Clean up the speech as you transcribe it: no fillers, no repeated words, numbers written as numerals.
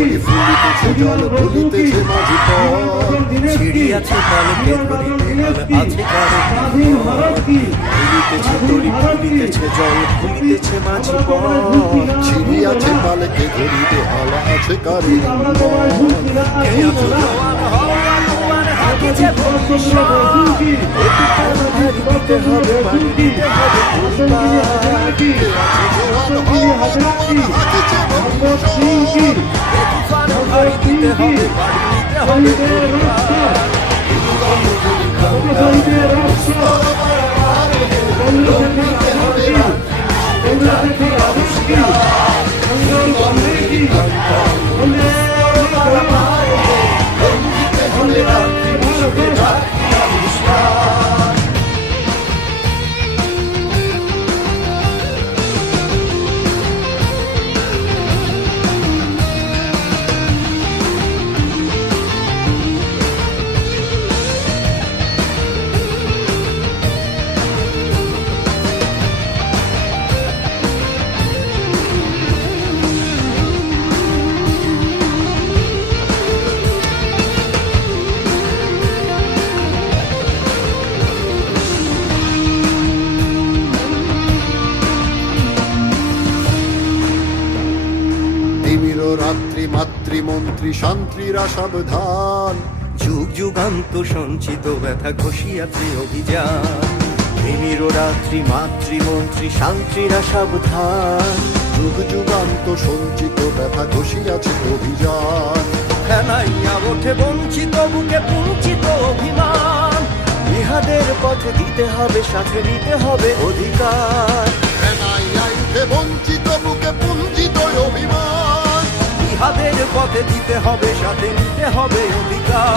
তরি ফুলিতেছে জল ভুলিতেছে মাঝি পথ ছিড়িয়াছে পালকে ধরিতে আছে কারে ফুলিতেছে তরি ফুলিতেছে জল ভুলিতেছে মাঝি পথ ছিড়িয়াছে পালকে ধরিতে হাল আছে কারে দিতে হবে পানি দিতে হবে দিতে হবে পানি দিতে রাত্রি মাতৃমন্ত্রী শান্তিরা সাবধান যুগ যুগান্ত সঞ্চিত ব্যথা ঘষিয়াছে অভিযান তিমির রাত্রি মাতৃমন্ত্রী শান্তিরা সাবধান যুগ যুগান্ত সঞ্চিত ব্যথা ঘষিয়াছে অভিযান ফেনাইয়া ওঠে বঞ্চিত বুকে পুঞ্চিত অভিমান ইহাদের পথে দিতে হবে সাথে নিতে হবে অধিকার ফেনাইয়া উঠে বঞ্চিত বুকে পুঞ্চিত অভিমান ইহাদের পথে দিতে হবে সাথে নিতে হবে অধিকার